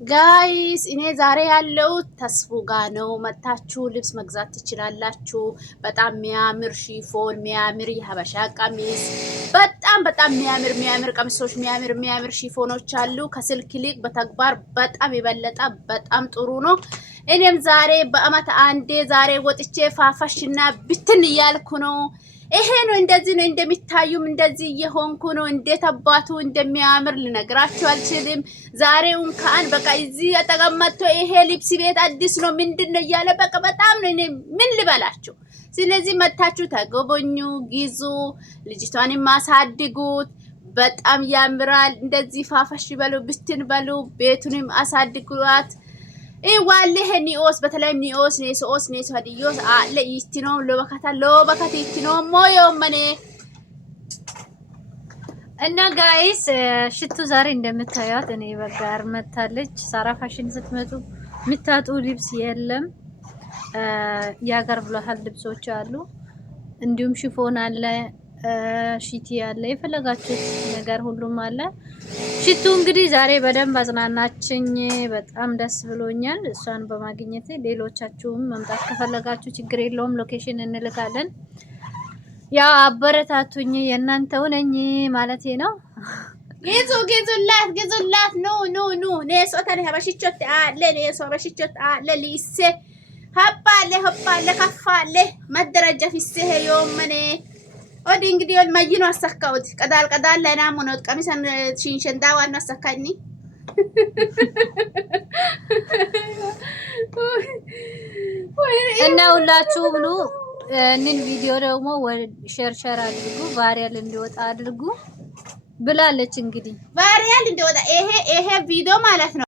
ጋይስ እኔ ዛሬ ያለው ተስፉ ጋ ነው። መታችሁ ልብስ መግዛት ትችላላችሁ። በጣም የሚያምር ሺፎን፣ የሚያምር የሀበሻ ቀሚስ፣ በጣም የሚያምር ቀሚሶች፣ የሚያምር ሺፎኖች አሉ። ከስልክ ይልቅ በተግባር በጣም የበለጠ በጣም ጥሩ ነው። እኔም ዛሬ በአመት አንዴ ዛሬ ወጥቼ ፋፋሽና ብትን እያልኩ ነው። ይሄ ነው እንደዚህ ነው እንደሚታዩም እንደዚህ እየሆንኩ ነው። እንዴት አባቱ እንደሚያምር ልነግራችሁ አልችልም። ዛሬውን ካን በቃ እዚህ ተቀመጥቶ ይሄ ልብስ ቤት አዲስ ነው ምንድነው እያለ በቃ በጣም ነው እኔ ምን ልበላችሁ። ስለዚህ መታችሁ ተጎበኙ፣ ግዙ፣ ልጅቷንም አሳድጉት። በጣም ያምራል። እንደዚህ ፋፋሽ በሉ ብትን በሉ፣ ቤቱንም አሳድጉት። ዋሌ ኒኦስ በተለይ ኒኦስ ኔሶስ ኔሶ ሀዲዮስ አለ ይስቲኖ ሎበካታ ይስቲኖ ሞዮ መኔ እና ጋይስ ሽቱ ዛሬ እንደምታዩት እኔ በጋር መታለች። ሳራ ፋሽን ስትመጡ ምታጡ ልብስ የለም። ያገር ብሏል ልብሶች አሉ። እንዲሁም ሽፎን አለ፣ ሺቲ አለ፣ የፈለጋችሁት ነገር ሁሉም አለ። ሽቱ እንግዲህ ዛሬ በደንብ አጽናናችኝ። በጣም ደስ ብሎኛል እሷን በማግኘቴ። ሌሎቻችሁም መምጣት ከፈለጋችሁ ችግር የለውም፣ ሎኬሽን እንልካለን። ያው አበረታቱኝ፣ የእናንተው ነኝ ማለቴ ነው። ግዙላት ኑ ኔሶተን ሀበሽቾት አለ ኔሶ ሀበሽቾት አለ ሊሴ ሀባለ ከፋለ መደረጃ ፊሴ ዮመኔ ኦዲ እንግዲህ ወልማይኑ አሰካውት ቀዳል ለናሙ ነው ቀሚሰን ሽንሸንዳ ዋና አሰካኒ እና ሁላችሁም ኑ። እንን ቪዲዮ ደግሞ ሸር አድርጉ፣ ቫይራል እንዲወጣ አድርጉ ብላለች። እንግዲህ ቫይራል እንዲወጣ ይሄ ቪዲዮ ማለት ነው።